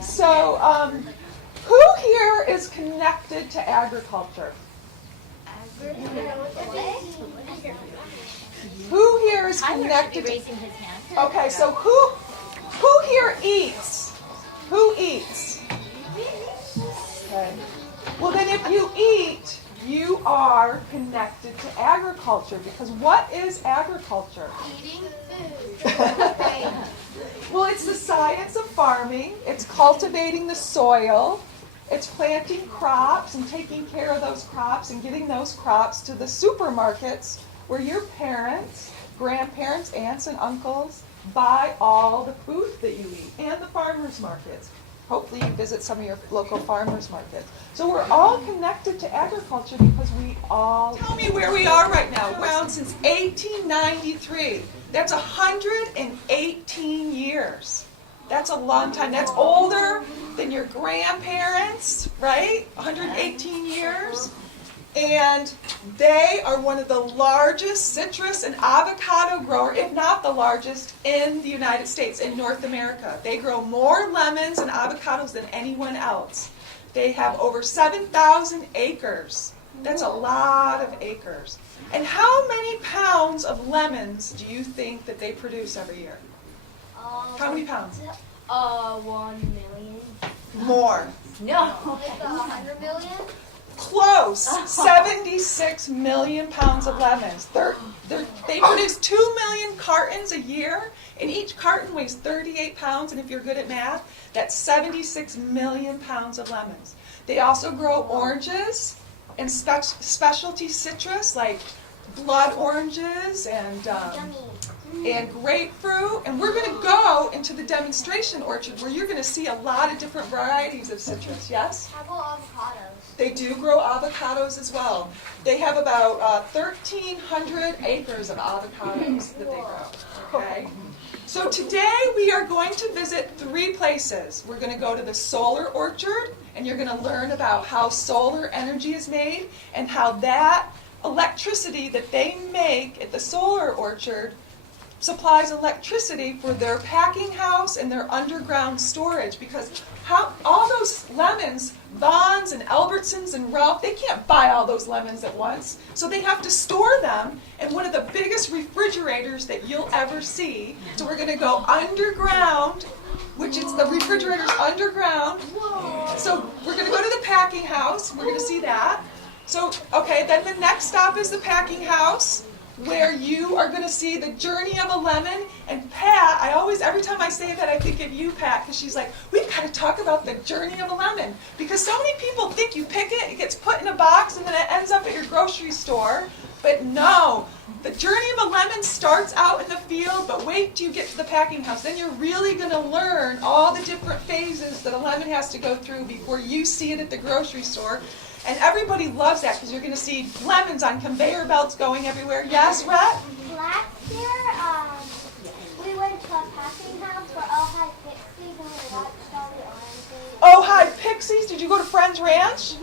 So, who here is connected to agriculture? Who here is connected to... raising his hand. Okay, so who here eats? Who eats? Okay. Well, then if you eat, you are connected to agriculture, because what is agriculture? Eating food. Well, it's the science of farming. It's cultivating the soil. It's planting crops and taking care of those crops and getting those crops to the supermarkets where your parents, grandparents, aunts, and uncles buy all the food that you eat, and the farmers markets. Hopefully you visit some of your local farmers markets. So we're all connected to agriculture because we all... Tell me where we are right now. Around since 1893. That's 118 years. That's a long time. That's older than your grandparents, right? 118 years. And they are one of the largest citrus and avocado grower, if not the largest, in the United States, in North America. They grow more lemons and avocados than anyone else. They have over 7,000 acres. That's a lot of acres. And how many pounds of lemons do you think that they produce every year? How many pounds? 1 million. More. No. Like 100 million? Close. 76 million pounds of lemons. They produce 2 million cartons a year, and each carton weighs 38 pounds, and if you're good at math, that's 76 million pounds of lemons. They also grow oranges and specialty citrus like blood oranges and grapefruit. And we're going to go into the demonstration orchard where you're going to see a lot of different varieties of citrus, yes? How about avocados? They do grow avocados as well. They have about 1,300 acres of avocados that they grow, okay? So today we are going to visit 3 places. We're going to go to the solar orchard, and you're going to learn about how solar energy is made and how that electricity that they make at the solar orchard supplies electricity for their packing house and their underground storage, because all those lemons, Vons and Albertsons and Ralph, they can't buy all those lemons at once. So they have to store them in one of the biggest refrigerators that you'll ever see. So we're going to go underground, which is the refrigerator's underground. So we're going to go to the packing house. We're going to see that. So, okay, then the next stop is the packing house, where you are going to see the journey of a lemon. And Pat, every time I say that, I think of you, Pat, because she's like, we've got to talk about the journey of a lemon. Because so many people think you pick it, it gets put in a box, and then it ends up at your grocery store. But no, the journey of a lemon starts out in the field, but wait till you get to the packing house. Then you're really going to learn all the different phases that a lemon has to go through before you see it at the grocery store. And everybody loves that because you're going to see lemons on conveyor belts going everywhere. Yes, Rhett? Last year, we went to a packing house for Ojai Pixies and we watched all the oranges. Ojai Pixies? Did you go to Friends Ranch?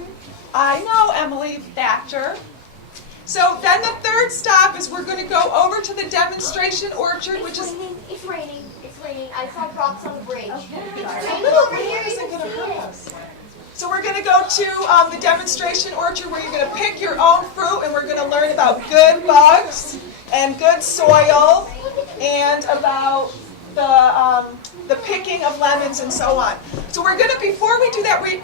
I know Emily Thatcher. So then the third stop is we're going to go over to the demonstration orchard, which is... It's raining. It's raining. I saw drops on the bridge. A little rain isn't going to hurt us. So we're going to go to the demonstration orchard where you're going to pick your own fruit, and we're going to learn about good bugs and good soil and about the picking of lemons and so on. So we're going to, before we do that, we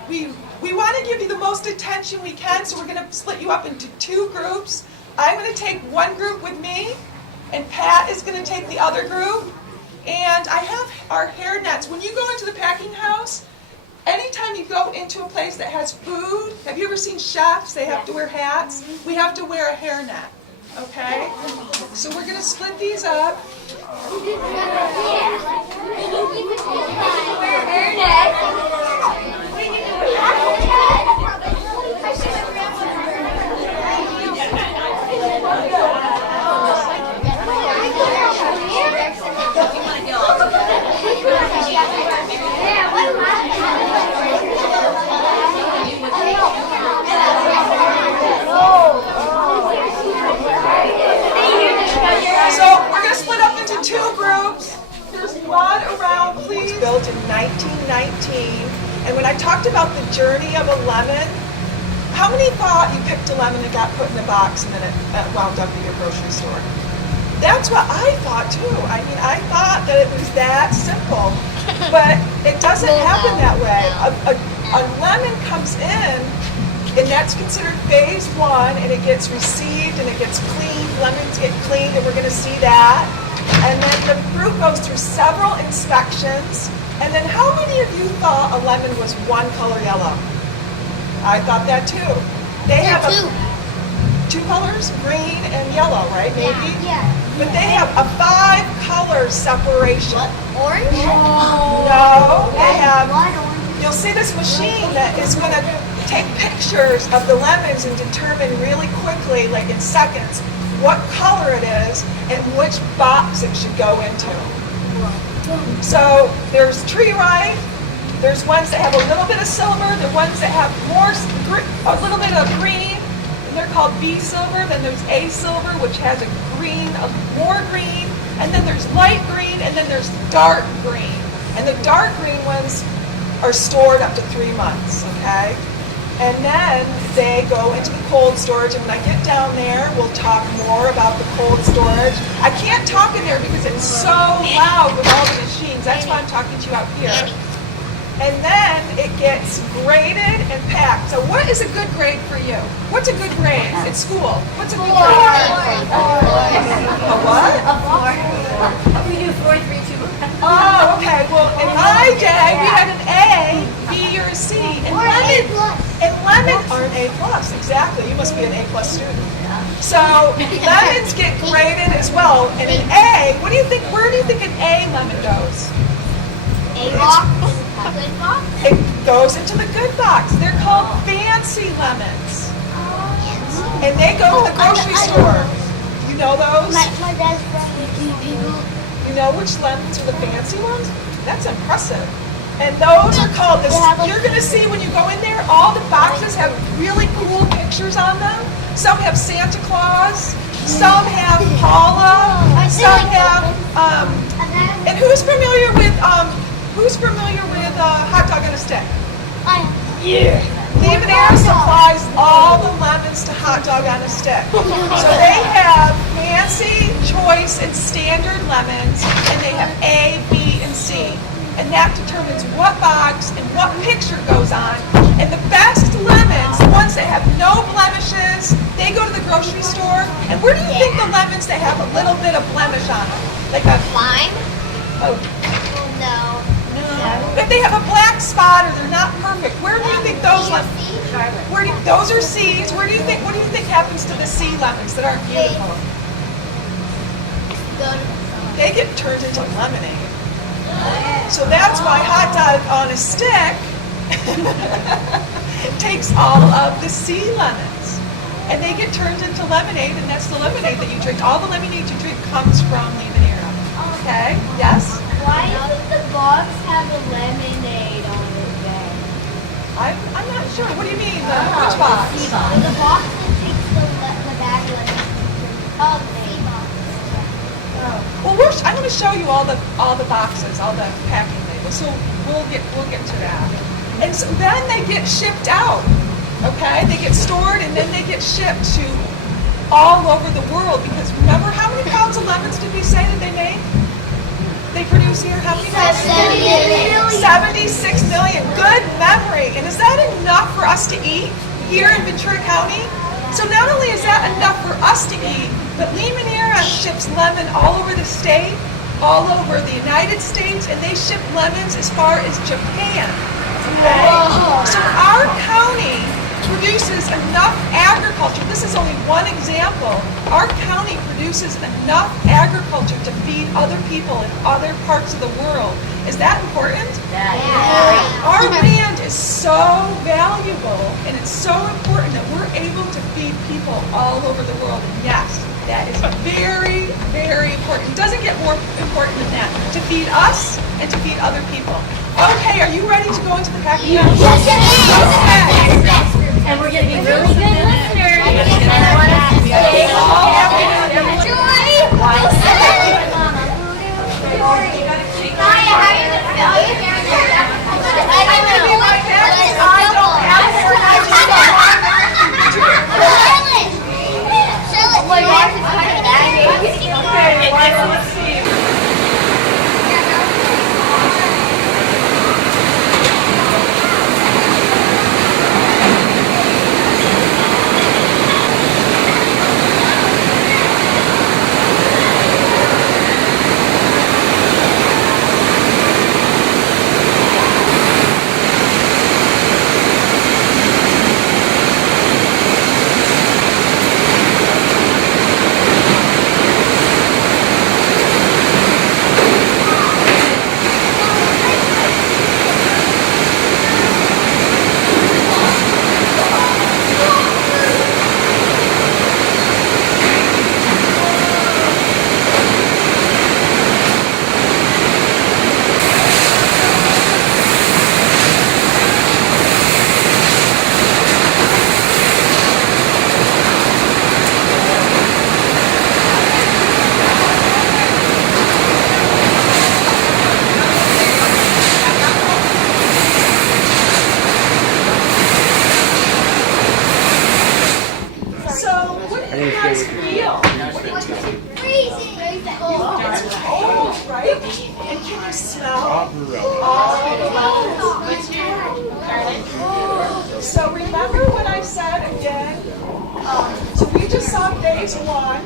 want to give you the most attention we can, so we're going to split you up into 2 groups. I'm going to take one group with me, and Pat is going to take the other group. And I have our hair nets. When you go into the packing house, anytime you go into a place that has food, have you ever seen chefs? They have to wear hats. We have to wear a hairnet, okay? So we're going to split these up. 1919. And when I talked about the journey of a lemon, how many thought you picked a lemon and got put in a box and then it wound up in your grocery store? That's what I thought too. I mean, I thought that it was that simple, but it doesn't happen that way. A lemon comes in, and that's considered phase 1, and it gets received and it gets cleaned. Lemons get cleaned, and we're going to see that. And then the fruit goes through several inspections. And then how many of you thought a lemon was one color yellow? I thought that too. They have two colors, green and yellow, right? Maybe? Yeah. But they have a 5-color separation. Orange? No, they have, One orange. you'll see this machine that is going to take pictures of the lemons and determine really quickly, like in seconds, what color it is and which box it should go into. So there's tree ripe, there's ones that have a little bit of silver, the ones that have a little bit of green, and they're called B silver. Then there's A silver, which has a green, more green, and then there's light green, and then there's dark green. And the dark green ones are stored up to 3 months, okay? And then they go into the cold storage, and when I get down there, we'll talk more about the cold storage. I can't talk in there because it's so loud with all the machines. That's why I'm talking to you out here. And then it gets graded and packed. So what is a good grade for you? What's a good grade at school? What's a good grade? A what? We do 4, 3, 2, 1. Oh, okay. Well, in my day, we had an A, B, or a C. And lemons are an A plus. Exactly. You must be an A plus student. So lemons get graded as well. And an A, what do you think? Where do you think an A lemon goes? A box. A good box. It goes into the good box. They're called fancy lemons. And they go to the grocery store. You know those? My dad's brother. You know which lemons are the fancy ones? That's impressive. And those are called this. You're going to see when you go in there, all the boxes have really cool pictures on them. Some have Santa Claus. Some have Paula. Some have. And who's familiar with hot dog on a stick? Yeah. Limonaire supplies all the lemons to hot dog on a stick. So they have fancy, choice, and standard lemons, and they have A, B, and C. And that determines what box and what picture goes on. And the best lemons, the ones that have no blemishes, they go to the grocery store. And where do you think the lemons that have a little bit of blemish on them? Like a Lime? oh, No. if they have a black spot or they're not perfect, where do you think those lemons? Those are C's. What do you think happens to the C lemons that aren't beautiful? They get turned into lemonade. So that's why hot dog on a stick takes all of the C lemons. And they get turned into lemonade, and that's the lemonade that you drink. All the lemonade you drink comes from Limonaire. Okay? Yes? Why does the box have a lemonade on it then? I'm not sure. What do you mean? Which box? The box that takes the bag lemon. Oh, the C box. Well, I'm going to show you all the boxes, all the packing labels. So we'll get to that. And so then they get shipped out. Okay, they get stored and then they get shipped to all over the world. Because remember, how many pounds of lemons did we say that they make? They produce here how many pounds? 76 million. Good memory. And is that enough for us to eat here in Ventura County? So not only is that enough for us to eat, but Limonaire ships lemon all over the state, all over the United States, and they ship lemons as far as Japan. Okay? So our county produces enough agriculture. This is only one example. Our county produces enough agriculture to feed other people in other parts of the world. Is that important? Yeah. Our land is so valuable and it's so important that we're able to feed people all over the world. And yes, that is very, very important. It doesn't get more important than that. To feed us and to feed other people. Okay, are you ready to go into the packing house? Okay. And we're going to be really good listeners. They all have to do it. Maya, how are you going to feel? So, what do you guys feel? Freezing. It's cold, right? And can you smell all the lemons? So remember what I said again? So we just saw phase 1,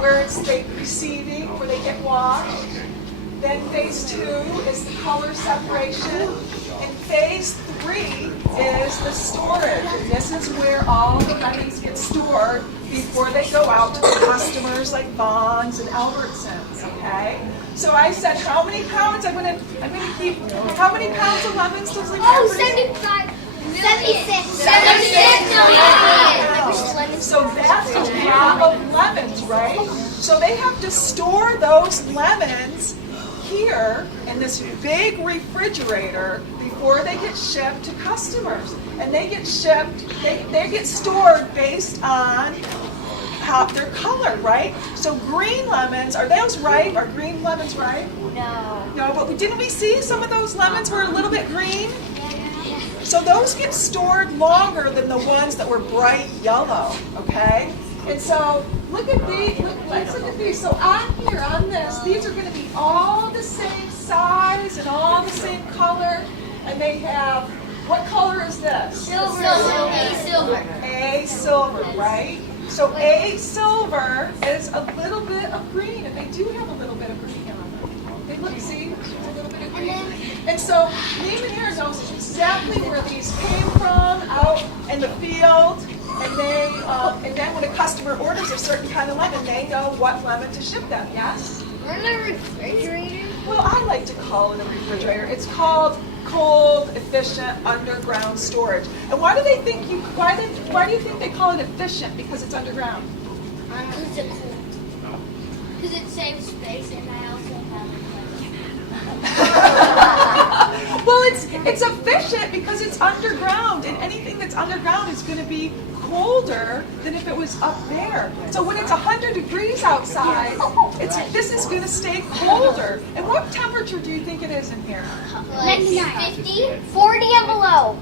where it's the receiving, where they get washed. Then phase 2 is the color separation. And phase 3 is the storage. And this is where all the lemons get stored before they go out to the customers like Vaughn's and Albertsons, okay? So I said, how many pounds? I'm gonna keep, how many pounds of lemons does the Oh, company- 75. 76 So that's a lot of lemons, right? So they have to store those lemons here in this big refrigerator before they get shipped to customers. And they get shipped, they get stored based on how their color, right? So green lemons, are those ripe? Are green lemons ripe? No. No, but didn't we see some of those lemons were a little bit green? So those get stored longer than the ones that were bright yellow, okay? And so look at these, let's look at these. So on here, on this, these are going to be all the same size and all the same color. And they have, what color is this? Silver. A silver, right? So A silver is a little bit of green, and they do have a little bit of green on them. They look, see, there's a little bit of green. And so Neiman knows exactly where these came from out in the field, and then when a customer orders a certain kind of lemon, they know what lemon to ship them. Yes? We're in a refrigerator. Well, I like to call it a refrigerator. It's called cold, efficient, underground storage. And why do they think why do you think they call it efficient? Because it's underground. Because it saves space, and I also have Well, it's efficient because it's underground, and anything that's underground is going to be colder than if it was up there. So when it's 100 degrees outside, this is going to stay colder. And what temperature do you think it is in here? like 50, 40 and below.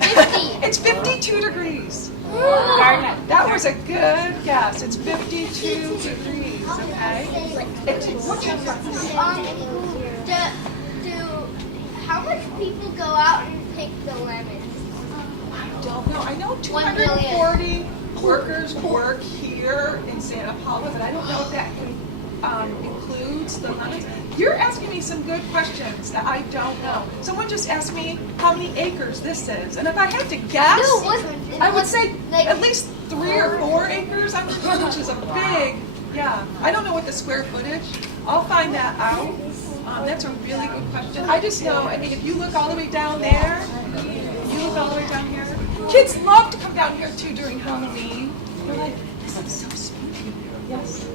50. It's 52 degrees. That was a good guess. It's 52 degrees, okay? What's your How much people go out and pick the lemons? I don't know. I know 1 million. 240 workers work here in Santa Paula, but I don't know if that includes the lemons. You're asking me some good questions that I don't know. Someone just asked me how many acres this is, and if I had to guess, I would say at least 3 or 4 acres, which is a big, yeah. I don't know what the square footage. I'll find that out. That's a really good question. I just know, I mean, if you look all the way down there, you look all the way down here, kids love to come down here too during Halloween. They're like, this is so spooky. Yes?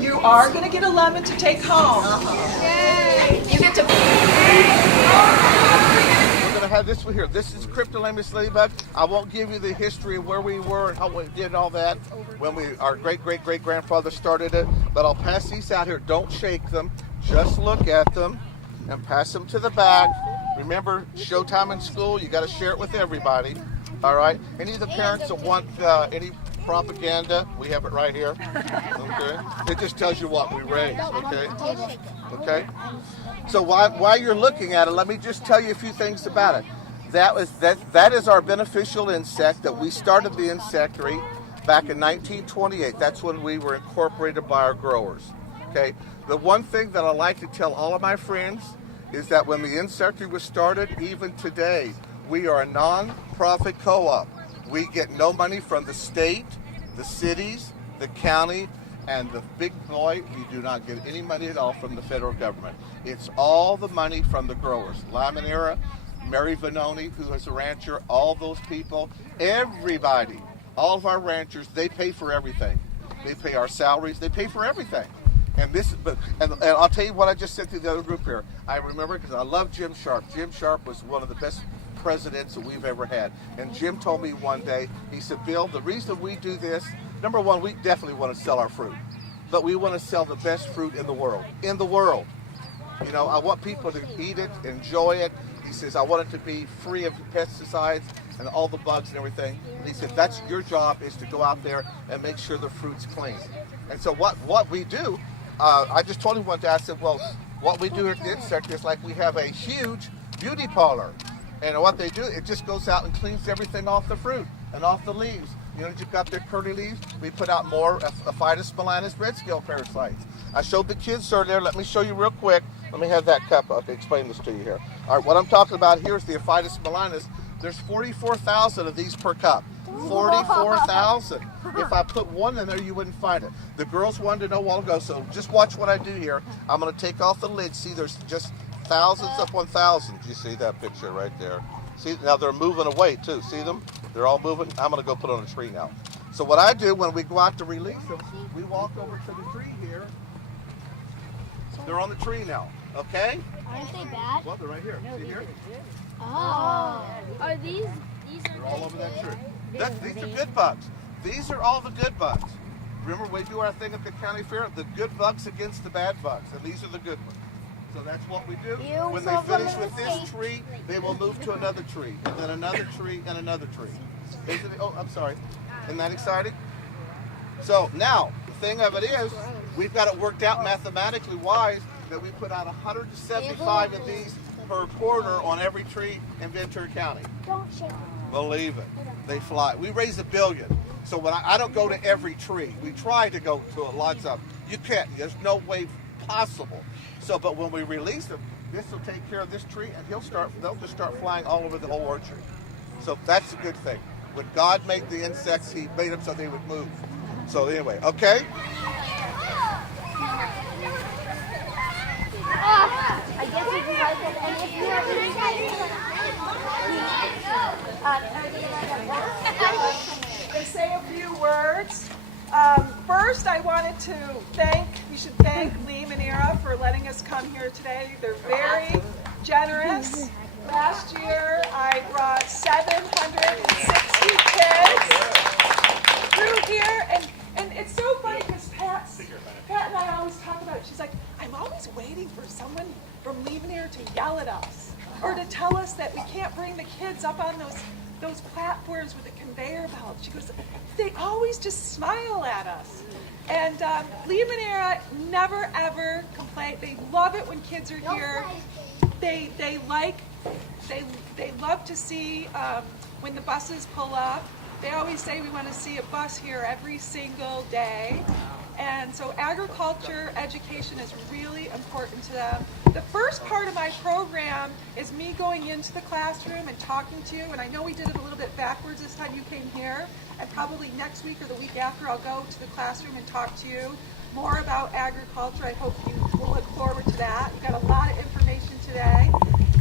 You are going to get a lemon to take home. Yay! You get to... We're going to have this one here. This is Cryptolaemus ladybug. I won't give you the history of where we were and how we did all that when our great-great-great-grandfather started it, but I'll pass these out here. Don't shake them. Just look at them and pass them to the back. Remember, showtime in school, you got to share it with everybody. All right? Any of the parents that want any propaganda, we have it right here. Okay? It just tells you what we raise. Okay? Okay? So while you're looking at it, let me just tell you a few things about it. That is our beneficial insect that we started the insectary back in 1928. That's when we were incorporated by our growers. Okay? The one thing that I like to tell all of my friends is that when the insectary was started, even today, we are a non-profit co-op. We get no money from the state, the cities, the county, and the big boy, we do not get any money at all from the federal government. It's all the money from the growers. Laminera, Mary Vanoni, who is a rancher, all those people, everybody, all of our ranchers, they pay for everything. They pay our salaries, they pay for everything. And I'll tell you what I just said to the other group here. I remember because I love Jim Sharp. Jim Sharp was one of the best presidents that we've ever had. And Jim told me one day, he said, Bill, the reason we do this, number one, we definitely want to sell our fruit. But we want to sell the best fruit in the world. In the world. You know, I want people to eat it, enjoy it. He says, I want it to be free of pesticides. and all the bugs and everything. And he said, that's your job, is to go out there and make sure the fruit's clean. And so what we do, I just told him one day, I said, well, what we do at the insect is like we have a huge beauty parlor. And what they do, it just goes out and cleans everything off the fruit and off the leaves. You know, you've got the curly leaves. We put out more Aphytis melanus red scale parasites. I showed the kids earlier. Let me show you real quick. Let me have that cup up to explain this to you here. All right, what I'm talking about here is the Aphytis melanus. There's 44,000 of these per cup. 44,000. If I put one in there, you wouldn't find it. The girls wanted to know a while ago, so just watch what I do here. I'm going to take off the lid. See, there's just thousands upon thousands. You see that picture right there? See, now they're moving away too. See them? They're all moving. I'm going to go put on a tree now. So what I do when we go out to release them, we walk over to the tree here. They're on the tree now. Okay? Aren't they bad? Well, they're right here. See here? Oh. Are these They're all over that tree. These are good bugs. These are all the good bugs. Remember, we do our thing at the county fair, the good bugs against the bad bugs, and these are the good ones. So that's what we do. When they finish with this tree, they will move to another tree, and then another tree, and another tree. Oh, I'm sorry. Isn't that exciting? So now, the thing of it is, we've got it worked out mathematically wise that we put out 175 of these per quarter on every tree in Ventura County. Don't shake them. Believe it. They fly. We raise 1 billion. So when I don't go to every tree. We try to go to lots of them. You can't. There's no way possible. So, but when we release them, this will take care of this tree, and they'll just start flying all over the whole orchard. So that's a good thing. When God made the insects, He made them so they would move. So anyway, okay? I guess we can like it. And if you And say a few words. First, I wanted to we should thank Lee and Ira for letting us come here today. They're very generous. Last year, I brought 760 kids through here, and it's so funny because Pat and I always talk about it. She's like, I'm always waiting for someone from Lee and Ira to yell at us or to tell us that we can't bring the kids up on those platforms with the conveyor belt. She goes, they always just smile at us. And Limonera never ever complain. They love it when kids are here. They love to see when the buses pull up. They always say we want to see a bus here every single day. And so agriculture education is really important to them. The first part of my program is me going into the classroom and talking to you. And I know we did it a little bit backwards this time you came here. And probably next week or the week after, I'll go to the classroom and talk to you more about agriculture. I hope you will look forward to that. We've got a lot of information today.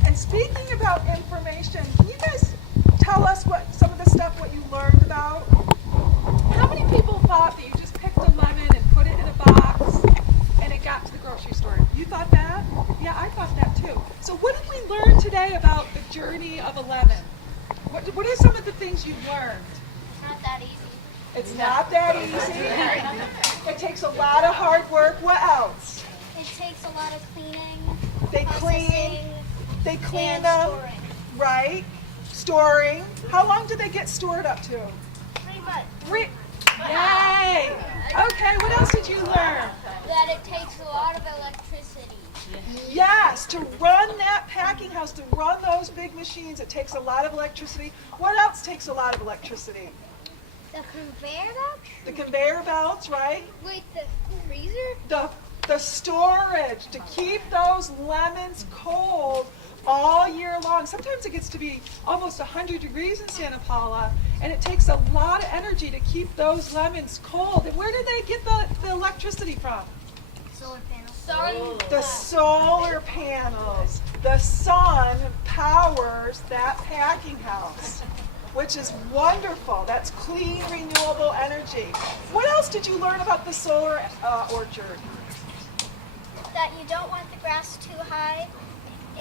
And speaking about information, can you guys tell us what you learned about? How many people thought that you just picked a lemon and put it in a box and it got to the grocery store? You thought that? Yeah, I thought that too. So what did we learn today about the journey of a lemon? What are some of the things you've learned? Not that easy. It's not that easy. It takes a lot of hard work. What else? It takes a lot of cleaning. They clean and them, storing. right? Storing. How long do they get stored up to? 3 months. Yay! Okay, what else did you learn? That it takes a lot of electricity. Yes, to run that packing house, to run those big machines, it takes a lot of electricity. What else takes a lot of electricity? The conveyor belt? The conveyor belts, right? Wait, the freezer? The storage, to keep those lemons cold all year long. Sometimes it gets to be almost 100 degrees in Santa Paula, and it takes a lot of energy to keep those lemons cold. And where do they get the electricity from? Solar panels. The solar panels. The sun powers that packing house, which is wonderful. That's clean, renewable energy. What else did you learn about the solar orchard? That you don't want the grass too high,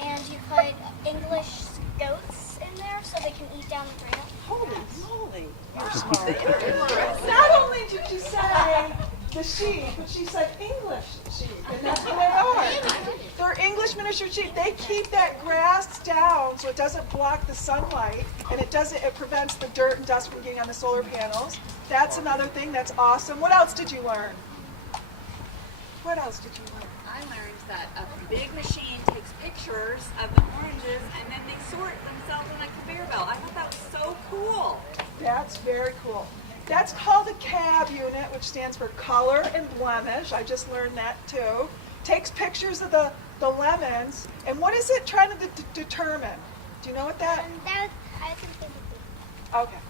and you put English goats in there so they can eat down the branch. Holy moly, you're smart. Not only did you say the sheep, but she said English sheep, and that's what they are. They're English miniature sheep. They keep that grass down so it doesn't block the sunlight, and it prevents the dirt and dust from getting on the solar panels. That's another thing that's awesome. What else did you learn? What else did you learn? I learned that a big machine takes pictures of the oranges and then they sort themselves on a conveyor belt. I thought that was so cool. That's very cool. That's called a CAB unit, which stands for color and blemish. I just learned that too. Takes pictures of the lemons. And what is it trying to determine? Do you know what that? I can think of it. Okay.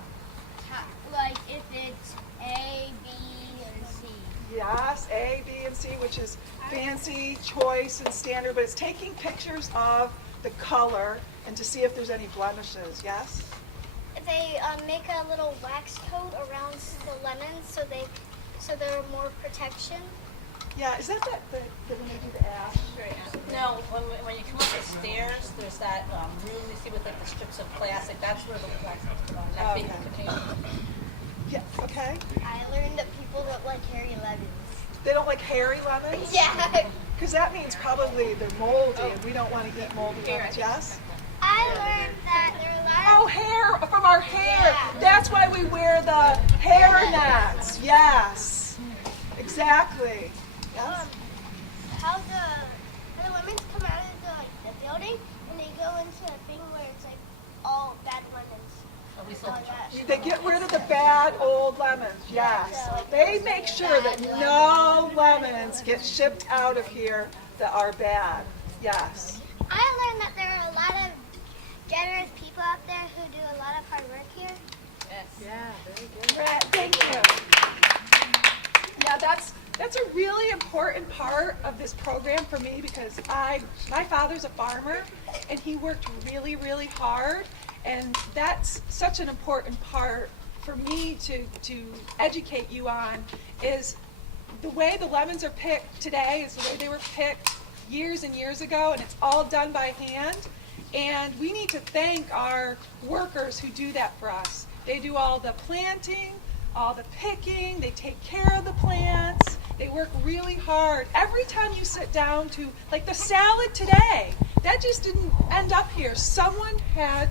Like if it's A, B, and C. Yes, A, B, and C, which is fancy, choice, and standard, but it's taking pictures of the color and to see if there's any blemishes, yes? They make a little wax coat around the lemons so they're more protection. Yeah, is that when they do the ash? No, when you come up the stairs, there's that room you see with like the strips of plastic. That's where the wax is put on. That big container. Yeah, okay. I learned that people don't like hairy lemons. They don't like hairy lemons? Yeah. Because that means probably they're moldy, and we don't want to eat moldy lemons, yes? I learned that there are a lot Oh, hair, from our hair. That's why we wear the hair nets, yes. Exactly. Yes. How the lemons come out of the building and they go into a thing where it's like all bad lemons. At least like They get rid of the bad old lemons, yes. They make sure that no lemons get shipped out of here that are bad, yes. I learned that there are a lot of generous people out there who do a lot of hard work here. Thank you. Yeah, that's a really important part of this program for me because my father's a farmer and he worked really, really hard, and that's such an important part for me to educate you on is the way the lemons are picked today is the way they were picked years and years ago, and it's all done by hand. And we need to thank our workers who do that for us. They do all the planting, all the picking, they take care of the plants, they work really hard. Every time you sit down to, like the salad today, that just didn't end up here. Someone had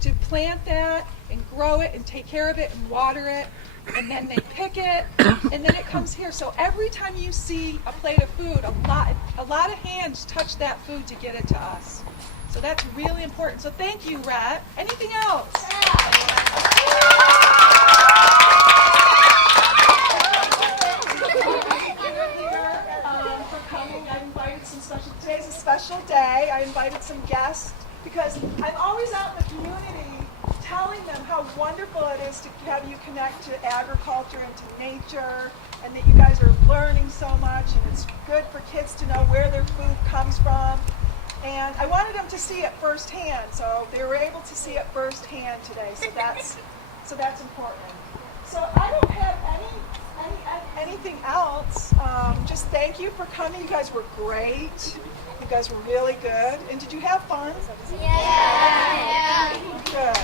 to plant that and grow it and take care of it and water it, and then they pick it, and then it comes here. So every time you see a plate of food, a lot of hands touch that food to get it to us. So that's really important. So thank you, Rhett. Anything else? For coming. I invited some special, today's a special day. I invited some guests because I'm always out in the community telling them how wonderful it is to have you connect to agriculture and to nature, and that you guys are learning so much, and it's good for kids to know where their food comes from. And I wanted them to see it firsthand, so they were able to see it firsthand today. So that's important. So I don't have anything else. Just thank you for coming. You guys were great. You guys were really good. And did you have fun? Yeah. Good.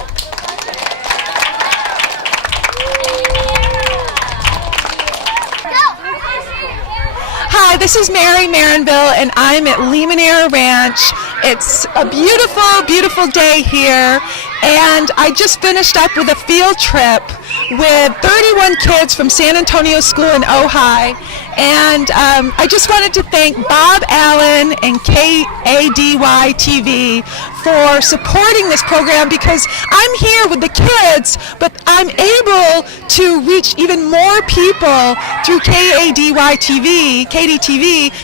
Hi, this is Mary Maranville, and I'm at Limonera Ranch. It's a beautiful, beautiful day here, and I just finished up with a field trip with 31 kids from San Antonio School in Ojai, and I just wanted to thank Bob Allen and KADY TV for supporting this program, because I'm here with the kids, but I'm able to reach even more people through KADY-TV,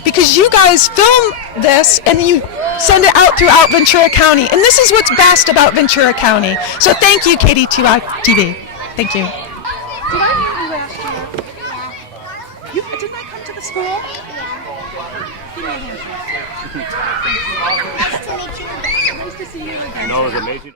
because you guys film this and you send it out throughout Ventura County, and this is what's best about Ventura County. So thank you, KADY-TV. Thank you. Did I meet you last year? Didn't I come to the school? Yeah. Give me a handshake. Nice to meet you. Nice to see you again. No, it was amazing.